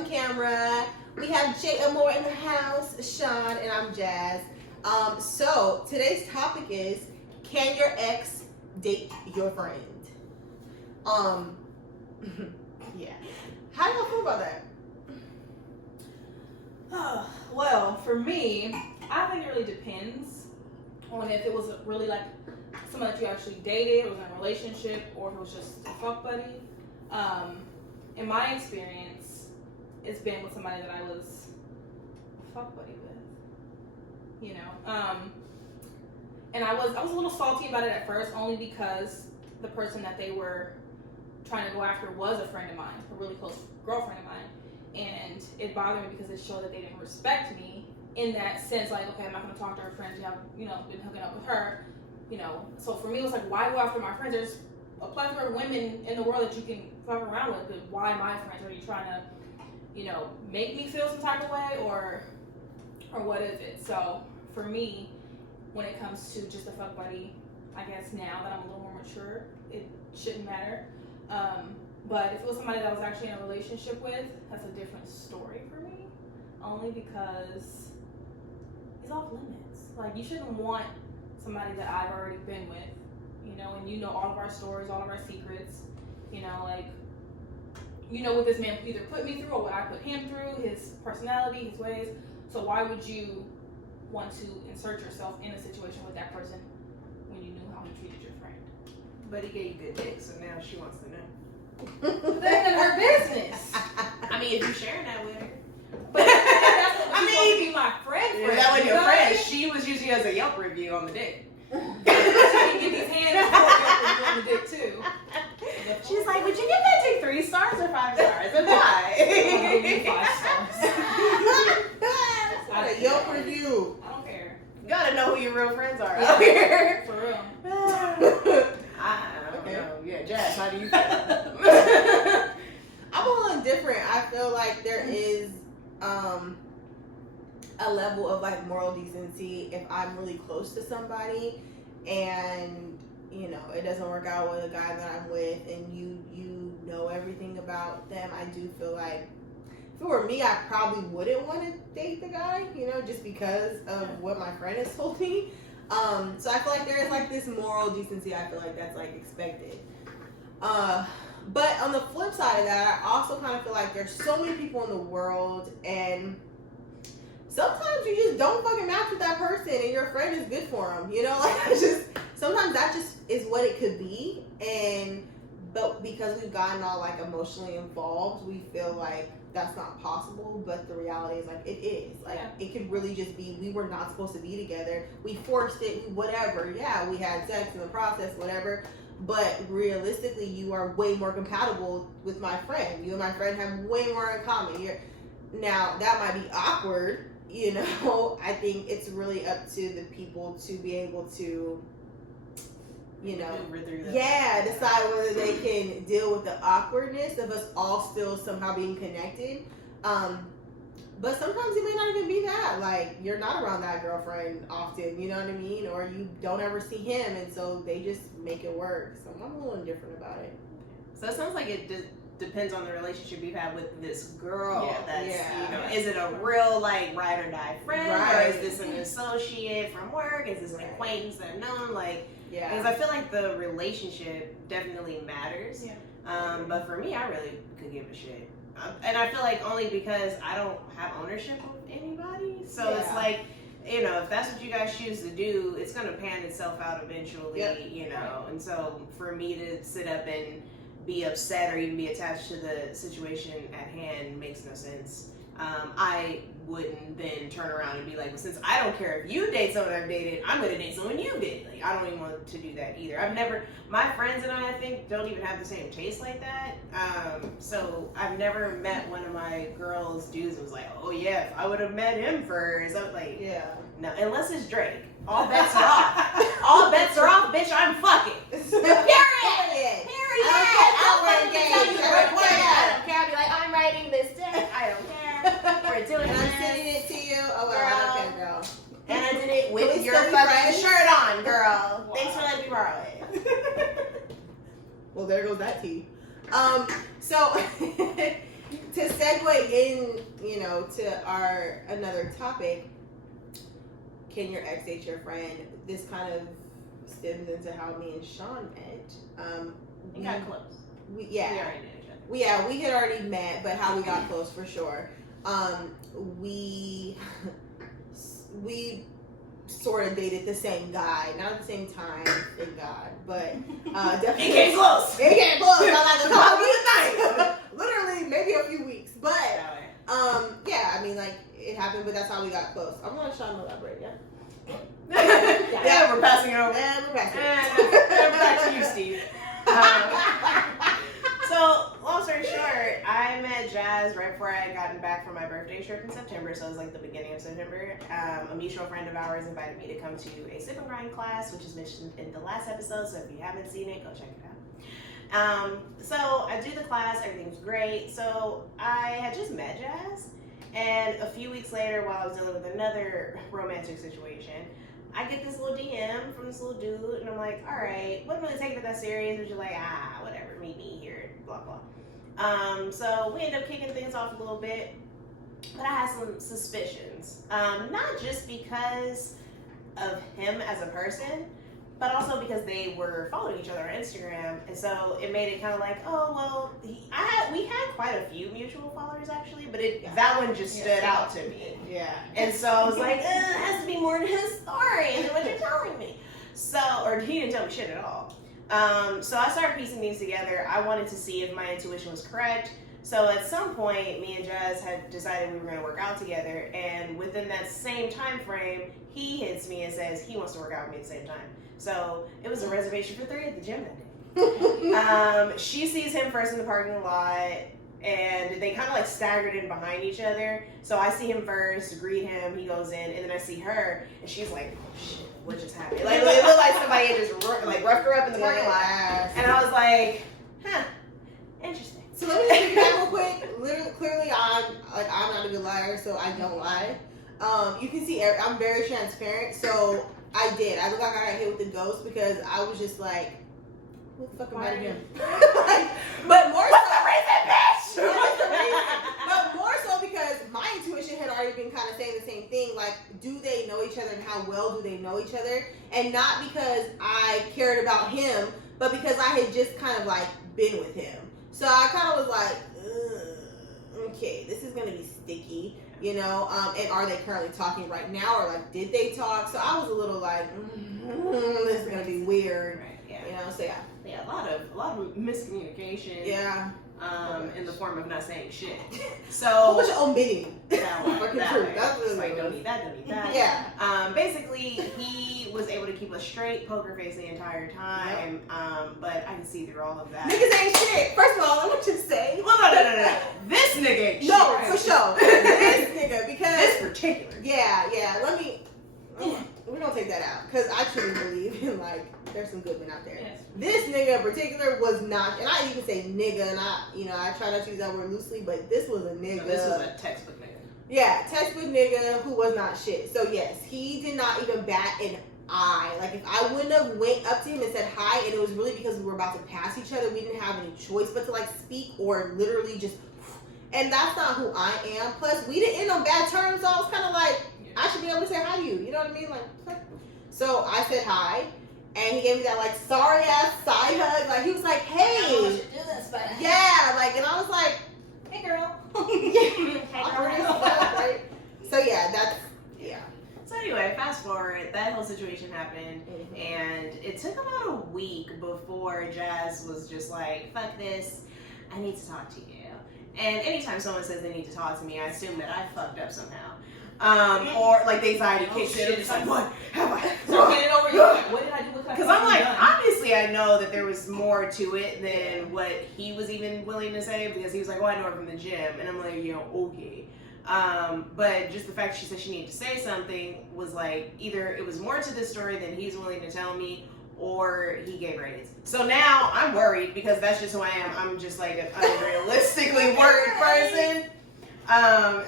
on camera. We have Jay Amore in the house, Sean, and I'm Jazz. So today's topic is, can your ex date your friend? Yeah. How do y'all feel about that? Well, for me, I think it really depends on if it was really like someone that you actually dated, or was in a relationship, or if it was just a fuck buddy. In my experience, it's been with somebody that I was a fuck buddy with. You know, and I was a little salty about it at first, only because the person that they were trying to go after was a friend of mine, a really close girlfriend of mine. And it bothered me because it showed that they didn't respect me in that sense. Like, okay, I'm not going to talk to her friends. You have, been hooking up with her. So for me, it was like, why go after my friends? There's a plethora of women in the world that you can fuck around with. But why my friends? Are you trying to, make me feel some type of way, or what is it? So for me, when it comes to just a fuck buddy, I guess now that I'm a little more mature, it shouldn't matter. But if it was somebody that I was actually in a relationship with, that's a different story for me. Only because it's off limits. Like, you shouldn't want somebody that I've already been with, and all of our stories, all of our secrets, what this man either put me through or what I put him through, his personality, his ways. So why would you want to insert yourself in a situation with that person when you knew how he treated your friend? But he gave you good dick, so now she wants to know. That's in her business. I mean, if you're sharing that with her. But that's what I mean, be my friend. Yeah, that was your friend. She was using you as a Yelp review on the dick. She can get these hands for you on the dick too. She's like, would you give that dick 3 stars or 5 stars? And why? I'll give you 5 stars. What a Yelp review. I don't care. You gotta know who your real friends are out here. For real. I don't know. Yeah, Jazz, how do you feel? I'm a little different. I feel like there is a level of like moral decency if I'm really close to somebody and it doesn't work out with a guy that I'm with, and you know everything about them. I do feel like if it were me, I probably wouldn't want to date the guy, just because of what my friend has told me. So I feel like there is like this moral decency. I feel like that's like expected. But on the flip side of that, I also kind of feel like there's so many people in the world, and sometimes you just don't fucking match with that person, and your friend is good for them. Sometimes that just is what it could be, but because we've gotten all like emotionally involved, we feel like that's not possible. But the reality is like it is. It could really just be we were not supposed to be together. We forced it. Whatever. Yeah, we had sex in the process. Whatever. But realistically, you are way more compatible with my friend. You and my friend have way more in common. Now, that might be awkward, I think it's really up to the people to be able to, decide whether they can deal with the awkwardness of us all still somehow being connected. But sometimes it may not even be that. Like, you're not around that girlfriend often, you know what I mean? Or you don't ever see him, and so they just make it work. So I'm a little indifferent about it. So it sounds like it depends on the relationship you've had with this girl. Yeah, is it a real, like, ride or die friend? Right. Or is this an associate from work? Is this an acquaintance that I've known? Yeah. Because I feel like the relationship definitely matters. Yeah. But for me, I really could give a shit. And I feel like only because I don't have ownership of anybody. So it's like, if that's what you guys choose to do, it's going to pan itself out eventually, And so for me to sit up and be upset or even be attached to the situation at hand makes no sense. I wouldn't then turn around and be like, well, since I don't care if you date someone I've dated, I'm going to date someone you did. Like, I don't even want to do that either. My friends and I think, don't even have the same taste like that. So I've never met one of my girls' dudes who was like, oh yeah, if I would have met him first. I was like, no, unless it's Drake. All bets are off. All bets are off, bitch, I'm fucking. Period. I don't care. I'll be like, I'm writing this down. I don't care. We're doing And I'm this. sending it to you. Oh, well, I don't care, girl. And I did it with we your still be fucking friends? shirt on, girl. Wow. Thanks for letting me borrow it. Well, there goes that tea. So to segue in, to our another topic, can your ex date your friend? This kind of stems into how me and Sean met. We got close. We We already knew each other. we had already met, but how we got close for sure. We sort of dated the same guy, not at the same time, thank God, but definitely It came close. It came close. I like a couple of nights, literally maybe a few weeks, but yeah, I mean, like, it happened, but that's how we got close. I'm gonna let Sean elaborate. Yeah, we're passing it over. And we're back. And back to you, Steve. So, long story short, I met Jazz right before I had gotten back from my birthday trip in September, so it was like the beginning of September. A mutual friend of ours invited me to come to a sip and grind class, which is mentioned in the last episode, so if you haven't seen it, go check it out. So I do the class, everything's great. So I had just met Jazz, and a few weeks later, while I was dealing with another romantic situation, I get this little DM from this little dude, and I'm like, all right, wasn't really taking it that serious. It was just like, whatever, meet me here, blah, blah. So we ended up kicking things off a little bit, but I had some suspicions. Not just because of him as a person, but also because they were following each other on Instagram, and so it made it kind of like, oh, well, we had quite a few mutual followers, actually, but that one just stood out to me. Yeah. And so I was like, it has to be more to his story than what you're telling me. So, or he didn't tell me shit at all. So I started piecing these together. I wanted to see if my intuition was correct. So at some point, me and Jazz had decided we were going to work out together. And within that same time frame, he hits me and says he wants to work out with me at the same time. So it was a reservation for 3 at the gym that day. She sees him first in the parking lot, and they kind of like staggered in behind each other. So I see him first, greet him, he goes in, and then I see her, and she's like, oh, shit, what just happened? Like, it looked like somebody had just roughed her up in the parking lot. And I was like, huh, interesting. So let me take that real quick. Literally, clearly, I'm not a good liar, so I don't lie. You can see I'm very transparent, so I did. I look like I got hit with the ghost because I was just like, what the fuck am I doing? But more so, but more so because my intuition had already been kind of saying the same thing. Like, do they know each other, and how well do they know each other? And not because I cared about him, but because I had just kind of like been with him. So I kind of was like, okay, this is gonna be sticky, and are they currently talking right now, or like, did they talk? So I was a little like, this is gonna be weird, Right, yeah. So yeah. Yeah, a lot of miscommunication. Yeah. In the form of not saying shit. A So whole bunch of omitting. that way. That's It's really like, what it don't was. need that, don't need that. Yeah. Basically, he was able to keep a straight poker face the entire time. But I can see through all of that. Niggas ain't shit. First of all, let me just say. Well, no. This nigga ain't No, shit. for sure. This nigga, because This particular. yeah. We're gonna take that out because I truly believe in there's some good men out there. Yes. This nigga in particular was not, and I even say nigga, and I try not to use that word loosely, but this was a nigga. No, this was a textbook nigga. Yeah, textbook nigga who was not shit. So yes, he did not even bat an eye. Like, if I wouldn't have went up to him and said hi, and it was really because we were about to pass each other, we didn't have any choice but to speak or literally just. And that's not who I am. Plus, we didn't end on bad terms, so I was kind of like, I should be able to say hi to you. You know what I mean? So I said hi, and he gave me that sorry ass side hug. He was like, hey. I should do this, but Yeah, and I was like, hey, girl. right? So yeah, So anyway, fast forward, that whole situation happened, and it took about a week before Jazz was just like, fuck this, I need to talk to you. And anytime someone says they need to talk to me, I assume that I fucked up somehow. Or the anxiety kicks in. It's like, what have I? So get it over you. What did I do? Because I'm like, obviously I know that there was more to it than what he was even willing to say, because he was like, oh, I know her from the gym. And I'm like, okay. But just the fact she said she needed to say something was like, either it was more to this story than he's willing to tell me, or he gave ratings. So now I'm worried, because that's just who I am. I'm just an unrealistically worried person.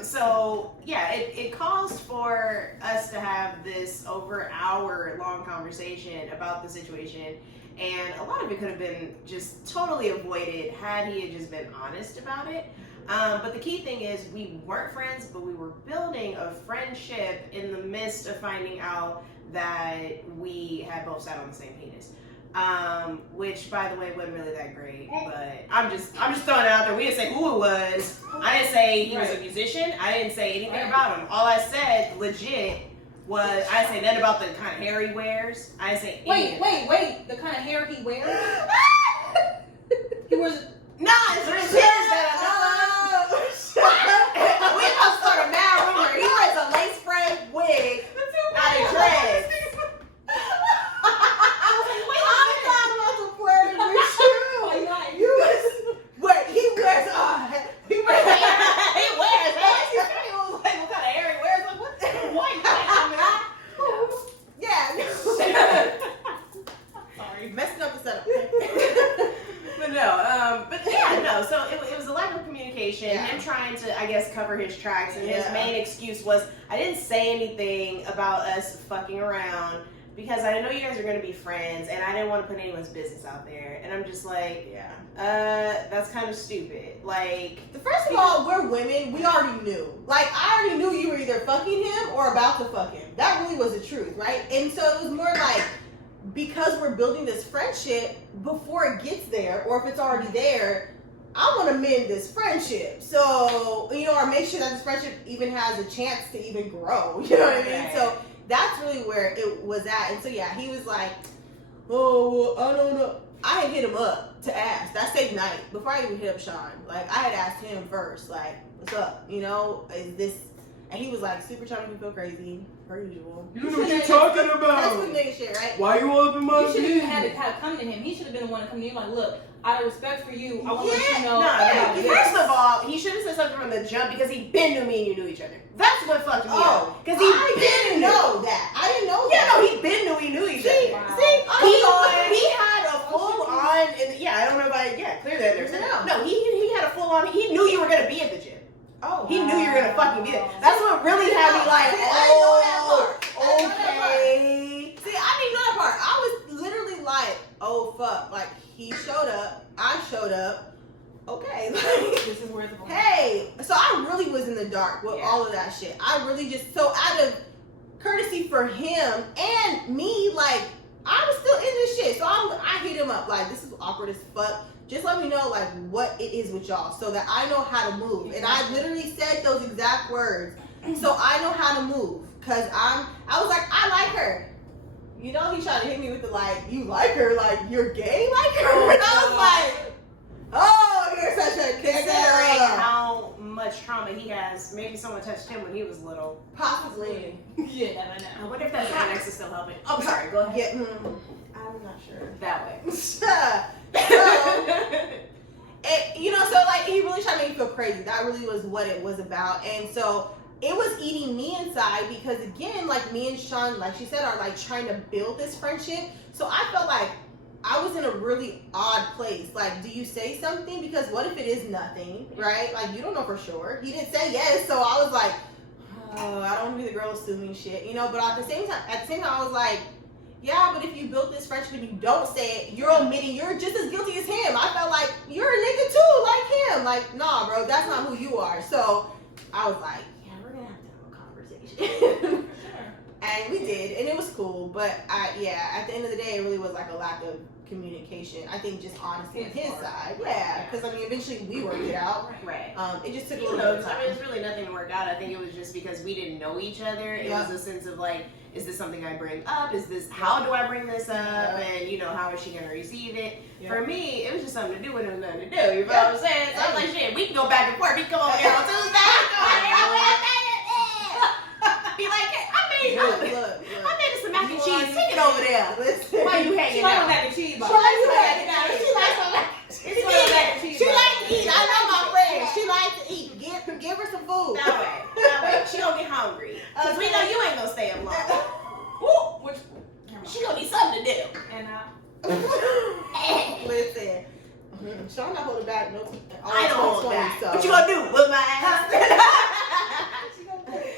So yeah, it calls for us to have this over hour long conversation about the situation, and a lot of it could have been just totally avoided had he had just been honest about it. But the key thing is we weren't friends, but we were building a friendship in the midst of finding out that we had both sat on the same penis. Which, by the way, wasn't really that great. But I'm just throwing it out there. We didn't say who it was. I didn't say he was a musician. I didn't say anything about him. All I said, legit, was I didn't say nothing about the kind of hair he wears. I didn't say Wait. The kind of hair he wears? He wears... No, it's really his that I know. We about to start a mad rumor. He wears a lace front wig out of dreads. So it was a lack of communication, him trying to, I guess, cover his tracks, and his main excuse was, I didn't say anything about us fucking around because I know you guys are going to be friends, and I didn't want to put anyone's business out there. And I'm just like, that's kind of stupid. Like, first of all, we're women. We already knew. Like, I already knew you were either fucking him or about to fuck him. That really was the truth, right? And so it was more like, because we're building this friendship, before it gets there, or if it's already there, I want to mend this friendship. So, or make sure that this friendship even has a chance to even grow. You know what I mean? So that's really where it was at. And so, he was like, oh, well, I don't know. I had hit him up to ask. That same night, before I even hit up Sean, like, I had asked him first, like, what's up? Is this... And he was like, super trying to make me feel crazy, per usual. You know what you're talking about. That's what nigga shit, right? Why you all up in my You should business? have had to come to him. He should have been the one to come to you like, look, out of respect for you, I want to let you know. First of all, he should have said something from the jump because he been knew me and you knew each other. That's what fucked me up. Because I didn't know that. I didn't know that. Yeah, no, he been knew we knew each other. Wow. He had a full on, and I don't know if clear that there's no, he had a full on, he knew you were going to be at the gym. Oh, he knew you were gonna fucking be there. That's what really had me like, okay. See, I didn't know that part. I was literally like, oh fuck, like he showed up, I showed up. Okay, This is where the hey, so I really was in the dark with all of that shit. I really just out of courtesy for him and me, like I was still in this shit. So I hit him up like, this is awkward as fuck. Just let me know like what it is with y'all so that I know how to move. And I literally said those exact words. So I know how to move. Cause I was like, I like her. He tried to hit me with the like, you like her, like you're gay like her? And I was like, oh, you're such a considering how much trauma he has. Maybe someone touched him when he was little. Possibly. Yeah, never know. I wonder if that Xanax is still helping. Oh, sorry, go ahead. Yeah, I'm not sure. That way. So, so like he really tried to make me feel crazy. That really was what it was about. And so it was eating me inside because again, like me and Sean, like she said, are like trying to build this friendship. So I felt like I was in a really odd place. Like, do you say something? Because what if it is nothing, right? Like you don't know for sure. He didn't say yes. So I was like, oh, I don't want to be the girl assuming shit, But at the same time, I was like, yeah, but if you built this friendship and you don't say it, you're omitting, you're just as guilty as him. I felt like, you're a nigga too, like him. Like, nah, bro, that's not who you are. So I was like, yeah, we're going to have to have a conversation. And we did, and it was cool. But, at the end of the day, it really was like a lack of communication. I think just honesty on his side. Yeah, because, eventually we worked it out. Right. It just took a little bit of time. It's really nothing to work out. I think it was just because we didn't know each other. It was a sense of like, is this something I bring up? How do I bring this up? And, how is she going to receive it? For me, it was just something to do with it, nothing to do. You know what I'm saying? So I was like, shit, we can go back and forth. We can come over here on Tuesday. Be like, I made some mac and cheese. Take it over there. Listen. Why you hanging She likes out? mac and cheese. She likes to eat. I know my friend. She likes to eat. Give her some food. That way. She gonna get hungry. Because we know you ain't gonna stay up long. She gonna need something to do. And Listen. Sean not holding back. No, I don't hold back. So. What you gonna do? Whip my ass? What you gonna do?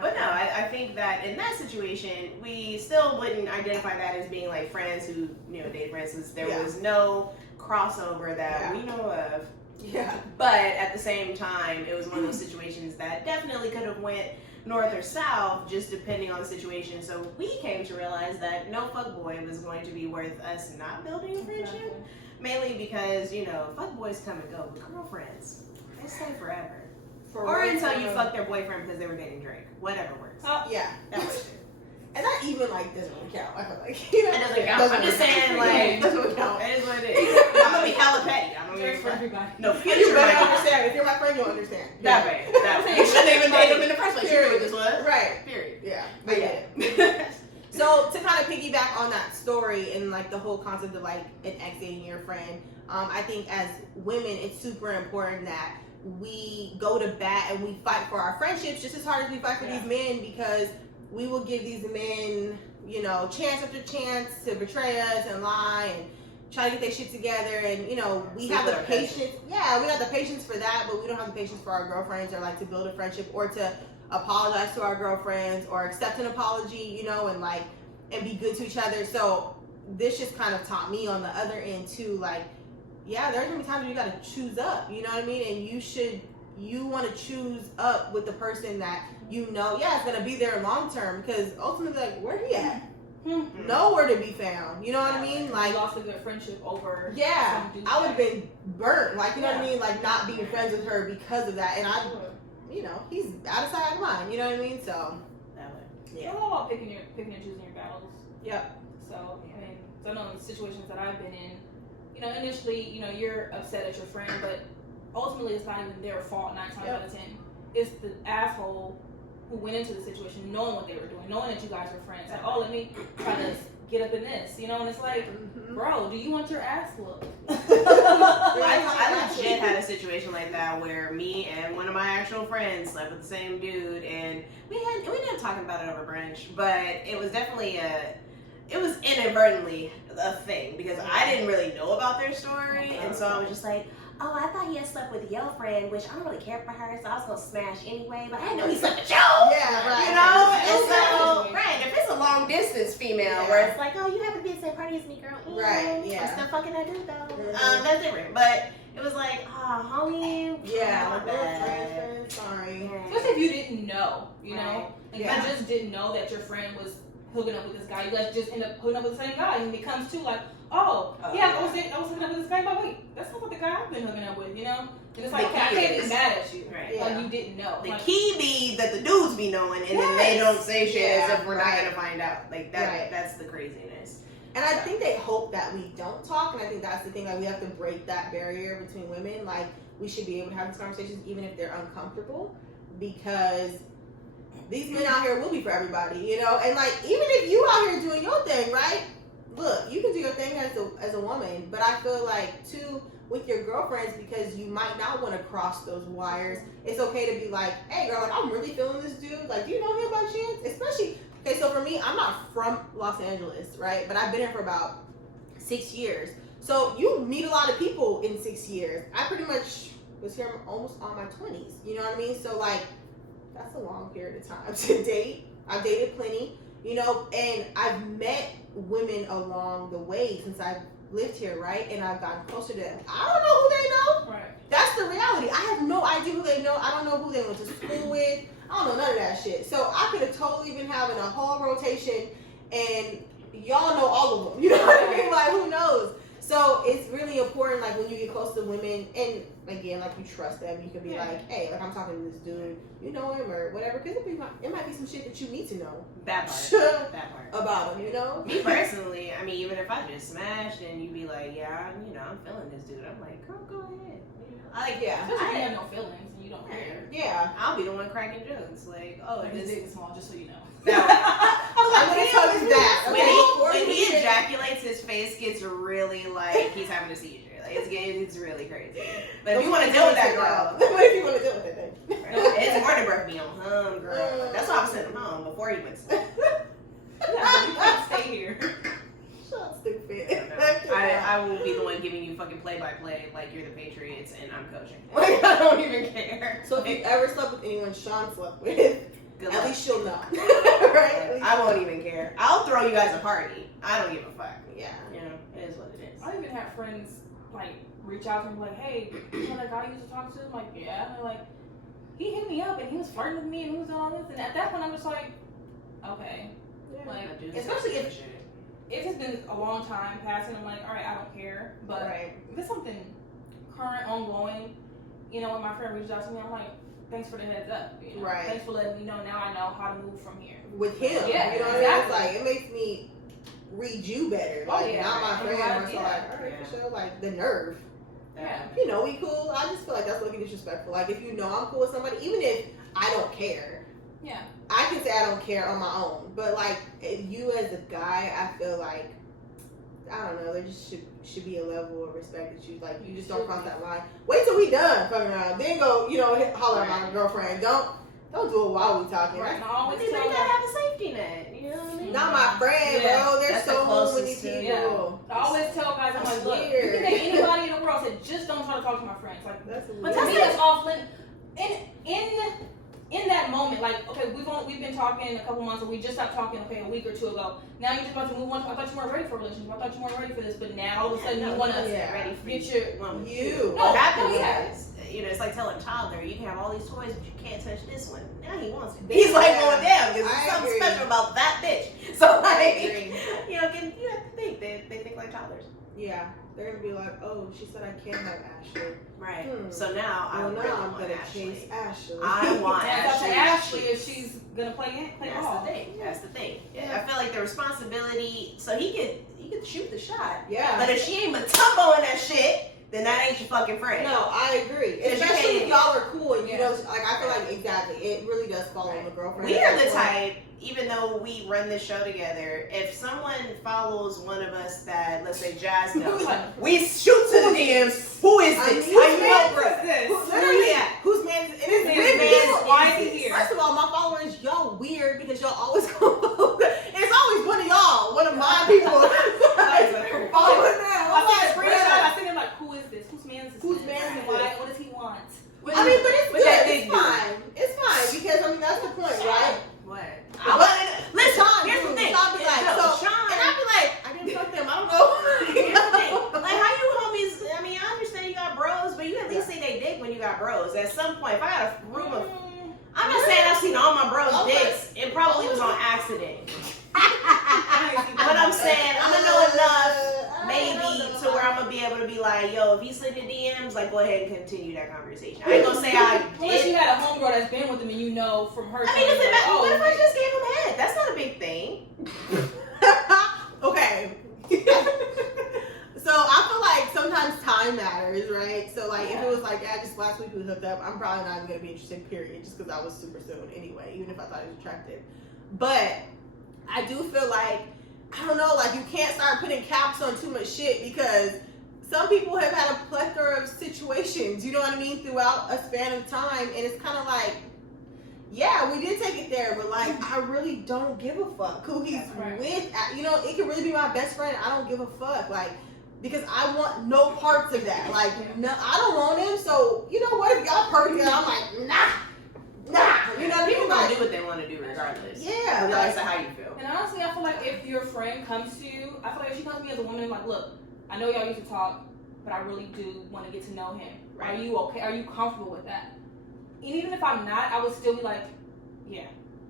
But no, I think that that in that situation, we still wouldn't identify that as being like friends who, date friends, since there was no crossover that we know of. Yeah. But at the same time, it was one of those situations that definitely could have went north or south, just depending on the situation. So we came to realize that no fuckboy was going to be worth us not building a friendship. Mainly because, fuckboys come and go, but girlfriends, they stay forever. Or until you fuck their boyfriend because they were dating Drake. Whatever works. Oh, yeah. That works too. And that even, doesn't really count. I feel like, It doesn't count. I'm just saying, doesn't really count. It is what it is. I'm gonna be hella petty. I'm gonna Drake be for everybody. no You future. better Michael. understand. If you're my friend, you'll understand. That way. You shouldn't even date him in the first place. You knew what this was. Right. Period. Yeah. But yeah. So to kind of piggyback on that story and the whole concept of an ex dating your friend, I think as women it's super important that we go to bat and we fight for our friendships just as hard as we fight for these men, because we will give these men, chance after chance to betray us and lie and try to get their shit together, and we have the patience. Yeah, we got the patience for that, but we don't have the patience for our girlfriends, or to build a friendship, or to apologize to our girlfriends, or accept an apology, and be good to each other. So this just kind of taught me on the other end too, there's gonna be times where you gotta choose up, you know what I mean? And you want to choose up with the person that is gonna be there long term, because ultimately, where he at? Nowhere to be found. You know what I mean? You lost a good friendship over. Yeah, some dude I would have that- been burnt. You know what I mean? Not being friends with her because of that. And he's out of sight, out of mind. You know what I mean? So It's all about picking and choosing your battles. Yep. So I know in the situations that I've been in, initially, you're upset at your friend, but ultimately it's not even their fault 9 times out of 10. It's the asshole who went into the situation knowing what they were doing, knowing that you guys were friends. Let me try to get up in this, and it's bro, do you want your ass whooped? I legit had a situation like that where me and one of my actual friends slept with the same dude, and we didn't talk about it over brunch, but it was definitely it was inadvertently a thing, because I didn't really know about their story, and so I was just like, oh, I thought he had slept with your friend, which I don't really care for her, so I was gonna smash anyway, but I didn't know he slept with you. Yeah, right. And so, right, if it's a long distance female where it's like, oh, you happen to be at the same party as me, girl. Right, yeah. I'm still fucking that dude though. That's different. But it was like, oh, homie. Yeah, my like bad. friends, sorry. Especially if you didn't know, Right. You just didn't know that your friend was hooking up with this guy. You guys just end up hooking up with the same guy, and it becomes too I was hooking up with this guy, but wait, that's not the guy I've been hooking up with, And it's I can't be mad at you, right? You didn't know. The key be that the dudes be knowing, and then they don't say shit as if we're not gonna find out. That's the craziness. And I think they hope that we don't talk, and I think that's the thing. We have to break that barrier between women. We should be able to have these conversations even if they're uncomfortable, because these men out here will be for everybody, And even if you out here doing your thing, right? Look, you can do your thing as a woman, but I feel too with your girlfriends, because you might not want to cross those wires. It's okay to be hey girl, I'm really feeling this dude. Do you know him by chance? Especially, okay, so for me, I'm not from Los Angeles, right? But I've been here for about 6 years. So you meet a lot of people in 6 years. I pretty much was here almost all my 20s. You know what I mean? So that's a long period of time to date. I've dated plenty, and I've met women along the way since I've lived here, right? And I've gotten closer to them. I don't know who they know. Right. That's the reality. I have no idea who they know. I don't know who they went to school with. I don't know none of that shit. So I could have totally been having a whole rotation, and y'all know all of them. You know what I mean? Who knows? So it's really important, when you get close to women, and again, you trust them, you can be hey, I'm talking to this dude, you know him or whatever, because it might be some shit that you need to know. That part. About him, Me personally, even if I just smashed and you'd be like, yeah, I'm feeling this dude, I'm like, girl, go ahead. Especially if you have no feelings and you don't care. Yeah. I'll be the one cracking jokes, His dick is small, just so you know. When he ejaculates, his face gets really he's having a seizure. It's really crazy. But if you want to deal with that, girl. What if you want to deal with that thing? It's more to break me on home, girl. That's why I was sending him home before he went to sleep. Yeah, you can't stay here. Shut stupid. I will be the one giving you fucking play-by-play like you're the Patriots and I'm coaching. I don't even care. So if you ever slept with anyone Sean slept with, Good At luck. least she'll know. Right? At least I she'll won't know. even care. I'll throw you guys a party. I don't give a fuck. Yeah. You know, it is what it is. I even had friends like reach out to me like, hey, you know that guy you used to talk to? I'm like, yeah. And they're like, he hit me up and he was flirting with me and he was doing all this. And at that point, I'm just like, okay. Yeah. Like, I do the especially same if shit. it's been a long time passing, I'm like, all right, I don't care. But Right. if it's something current, ongoing, you know, when my friend reached out to me, I'm like, thanks for the heads up. You know? Right. Thanks for letting me know. Now I know how to move from here. With him. Yeah, You know what I exactly. mean? It's like, it makes me read you better. Oh, Like, yeah, not my right. friend. Yeah. Where it's like, alright, Yeah. for sure. Like, the nerve. Yeah. You know, we cool. I just feel like that's looking disrespectful. Like, if you know I'm cool with somebody, even if I don't care, Yeah. I can say I don't care on my own. But, like, if you as a guy, I feel like, I don't know, there just should be a level of respect that you just don't cross that line. Wait till we done fucking around. Then go, holler at my girlfriend. Don't do it while we talking. Right. And I But always you tell gotta them. have a safety net. You know what I mean? Not my friend, Yeah, bro. There's that's the so many closest to- people. I always tell guys, I'm That's like, look, you weird. can date anybody in the world. I said, just don't try to talk to my friends. Like, That's But weird. to me, that's that's off limit. In that moment, like, okay, we've been talking a couple months, and we just stopped talking, okay, a week or two ago. Now you're just about to move on. I thought you weren't ready for a relationship. I thought you weren't ready for this, but now all of a sudden you want to yeah. ready for get you. your. One with You. What No, happens yeah. is, it's like telling a toddler, you can have all these toys, but you can't touch this one. Now he wants it. Yeah. He's like going down because I there's something agree. special about that bitch. So I like, agree. you have to think. They think like toddlers. Yeah, they're gonna be like, oh, she said I can't have Ashley. Right. Hmm. So now I Well, really now I'm want gonna Ashley. chase Ashley. I want That's up to Ashley. Ashley if she's gonna play That's ball. the thing. That's the thing. Yeah. I feel like the responsibility. So he could shoot the shot. Yeah. But if she ain't Matumbo in that shit, then that ain't your fucking friend. No, I agree. Because you Especially can't- if y'all are cool and you Yeah. know, like I feel like exactly, it really does fall on the girlfriend. We are the Like, type, even though we run this show together, if someone follows one of us that, let's say, Jazz knows, we shoot to the DMs. Who is I this? mean, How whose you man know, bro? is this? Who- Literally, Yeah. whose man's and it's Whose weird man's people. why is he here? First of all, my followers, y'all weird because y'all always go. It's always one of y'all, one of my people. Following them. I I'm see a like, screenshot. bruh. I see him like, who is this? Whose man is this? Whose man is Why? this? What does he want? I mean, but it's With good. that It's big dude. fine. It's fine because I mean that's the point, right? What? But Listen, Sean, here's the dude, thing. Sean be like, No, so, Sean- and I'd be like, I didn't fuck them. I don't know. Here's the thing. Like, how you homies, I mean, I understand you got bros, but you at least see they dick when you got bros. At some point, if I got a room of, I'm not saying I've seen all my bros' Okay. dicks. It probably was on accident. But But I'm saying, I'm gonna know enough, I maybe, don't to know. where I'm gonna be able to be like, yo, if he slid in DMs, like, go ahead and continue that conversation. I ain't gonna say I Unless you did. had a homegirl that's been with him and you know from her. I mean, does it like, matter? oh, What if I just gave him head? That's not a big thing. Okay. So I feel like sometimes time matters, right? So like if it was like, yeah, just last week we hooked up, I'm probably not even gonna be interested, period, just because I was super soon anyway, even if I thought he was attractive. But I do feel like, I don't know, like you can't start putting caps on too much shit because some people have had a plethora of situations, you know what I mean, throughout a span of time, and it's kind of like, yeah, we did take it there, but like, I really don't give a fuck who he's That's right. with. You know, it could really be my best friend. I don't give a fuck, like, because I want no parts of that. Like, no, I don't want him. So, you know what? If y'all perfect, I'm like, nah. You know what I People mean? gonna Like, do what they want to do regardless. yeah, Regardless like, of how you feel. And honestly, I feel like if your friend comes to you, I feel like if she comes to me as a woman and like, look, I know y'all used to talk, but I really do want to get to know him. Right. Are you okay? Are you comfortable with that? And even if I'm not, I would still be like, yeah.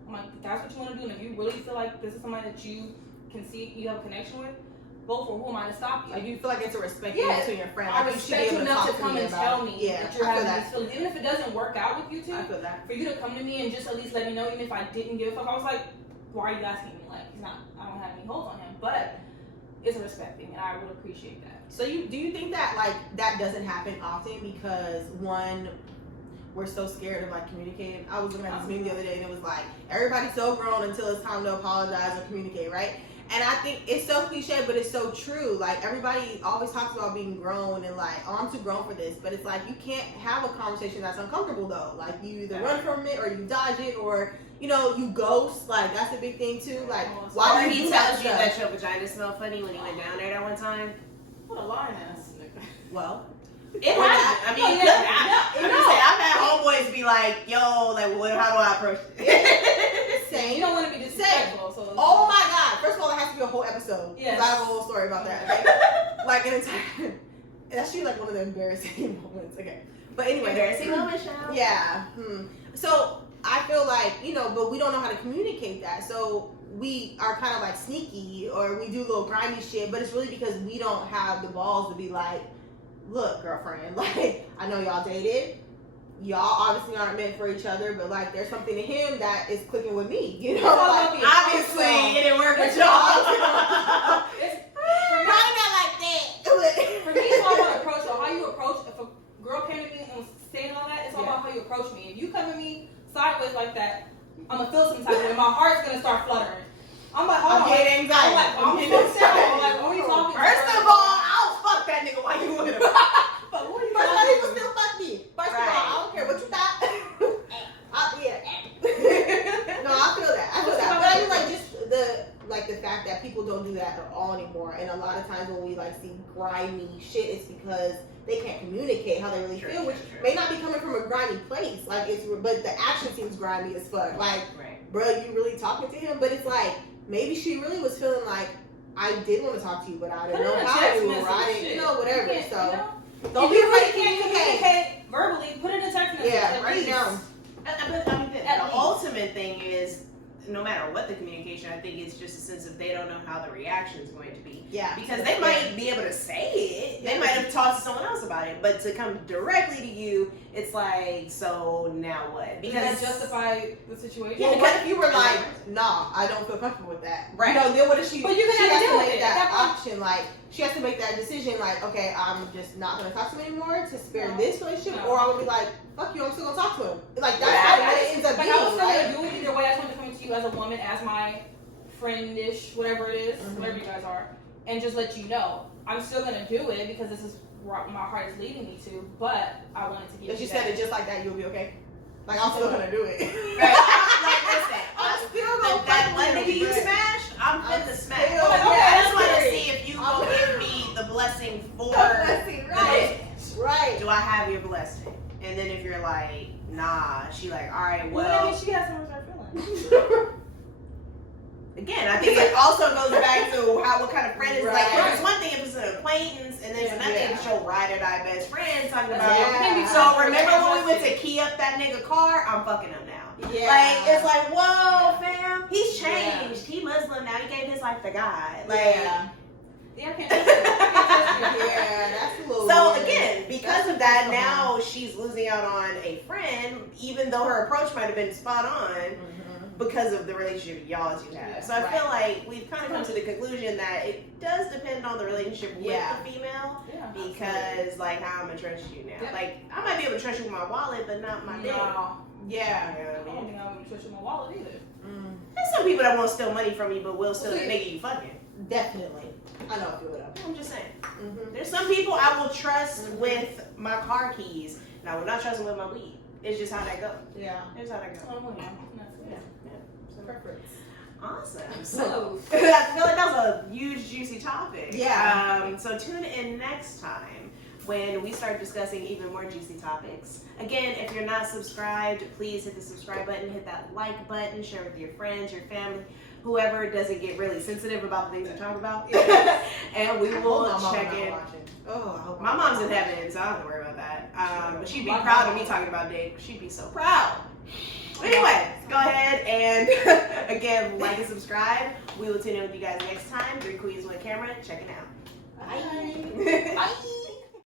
I'm like, if that's what you want to do, and if you really feel like this is somebody that you can see you have a connection with, go for it. Who am I to stop you? like you feel like it's a respect Yeah. between your friends. I Like, you should be respect you able enough to talk come me and about tell it. me Yeah, that you're I feel having that. these feelings. Even if it doesn't work out with you two, I feel that. for you to come to me and just at least let me know, even if I didn't give a fuck, I was like, why are you asking me? Like, he's not, I don't have any holds on him. But it's a respect thing, and I would appreciate that. So do you think that like that doesn't happen often because one, we're so scared of like communicating? I was looking at this meme the other day and it was like everybody's so grown until it's time to apologize or communicate, right? And I think it's so cliche, but it's so true. Like everybody always talks about being grown and like, oh, I'm too grown for this, but it's like you can't have a conversation that's uncomfortable though. Like you either run from it or you dodge it or you know you ghost. Like that's a big thing too. Like why Or do you he do tells that you stuff? that your vagina smelled funny when he went down there that one time. What a lying ass. Well, It happens. I mean, it could happen. I'm just saying, I've had homeboys be like, yo, like, how do I approach it? Same. You don't want to be disrespectful. So Oh my god! First of all, it has to be a whole episode. Yes. I have a whole story about that. Okay? Like an entire. That's actually like one of the embarrassing moments. Okay, but anyway. Embarrassing moment, Michelle. Yeah. So I feel like but we don't know how to communicate that. So we are kind of like sneaky, or we do little grimy shit. But it's really because we don't have the balls to be like, look, girlfriend. Like, I know y'all dated. Y'all obviously aren't meant for each other, but like there's something to him that is clicking with me, like, obviously it didn't work with y'all. Probably not like that. For me, it's all about approach. So how you approach, if a girl came to me and was saying all that, it's all about how you approach me. If you come at me sideways like that, I'm gonna feel some type of way. My heart's gonna start fluttering. I'm like, hold on. I'm getting anxiety. I'm like, I'm fucked down. Like, what are you talking about? First of all, I'll fuck that nigga while you with him. But what are you First of all, talking he will still fuck me. First of all, I don't care what you thought. No, I feel that. But I mean, like, just the fact that people don't do that at all anymore. And a lot of times when we like see grimy shit, it's because they can't communicate how they really feel, which may not be coming from a grimy place. Like but the action seems grimy as fuck. Like, bro, you really talking to him? But it's like maybe she really was feeling like I did want to talk to you, but I didn't know how to, or I didn't, whatever. So don't be afraid to communicate verbally. Put it in text message. Yeah, write it down. But I mean, the ultimate thing is, no matter what the communication, I think it's just a sense of they don't know how the reaction is going to be. Yeah. Because they might be able to say it. They might have talked to someone else about it. But to come directly to you, it's like, so now what? Because does that justify the situation? Yeah, what if you were like, nah, I don't feel comfortable with that. Right. Then what if she? But you can she has deal to with make it. that option. Like, she has to make that decision. Like, okay, I'm just not gonna talk to him anymore to spare this relationship, or I would be like, fuck you, I'm still gonna talk to him. Like that's what it ends up being. I was still gonna do it either way. I just wanted to come to you as a woman, as my friendish, whatever it is, whatever you guys are, and just let you know I'm still gonna do it because this is what my heart is leading me to. But I wanted to give. If you said it just like that, you'll be okay. Like, I'm still gonna do it. Right. Like, listen, I'm still gonna that one nigga you smashed, I'm finna smash. I just want to see if you will give me the blessing for right. Right. Do I have your blessing? And then if you're like, nah, she like, all right, well. I mean, she has some hurt feelings. Again, I think it also goes back to what kind of friend is like. It's one thing if it's an acquaintance, and then it's another thing if your ride or die best friend talking about. Yeah. So remember when we went to key up that nigga car? I'm fucking him now. Yeah. Like it's like, whoa, fam, he's changed. He Muslim now. He gave his life to God. Like, yeah, I can't trust you. Yeah, that's a little. So weird. again, because of that, now she's losing out on a friend, even though her approach might have been spot on. Because of the relationship y'all two have. So I feel like we've kind of come to the conclusion that it does depend on the relationship with the female. Yeah, because like how I'm gonna trust you now. Yep. Like I might be able to trust you with my wallet, but not my dick. Yeah. I don't think I would trust you with my wallet either. There's some people that won't steal money from you, but will steal the nigga you fucking. Definitely. I know a few of them. I'm just saying. There's some people I will trust with my car keys, and I will not trust them with my weed. It's just how that goes. Yeah. It's how that goes. Oh, yeah. Perfect. Awesome. So I feel like that was a huge, juicy topic. Yeah. So tune in next time when we start discussing even more juicy topics. Again, if you're not subscribed, please hit the subscribe button, hit that like button, share with your friends, your family, whoever doesn't get really sensitive about the things we talk about. And we will check in. Oh, my mom's in heaven, so I don't have to worry about that. But she'd be proud of me talking about dick. She'd be so proud. Anyway, go ahead and again like and subscribe. We will tune in with you guys next time. 3 Queens, 1 Camera. Check it out. Bye. Bye.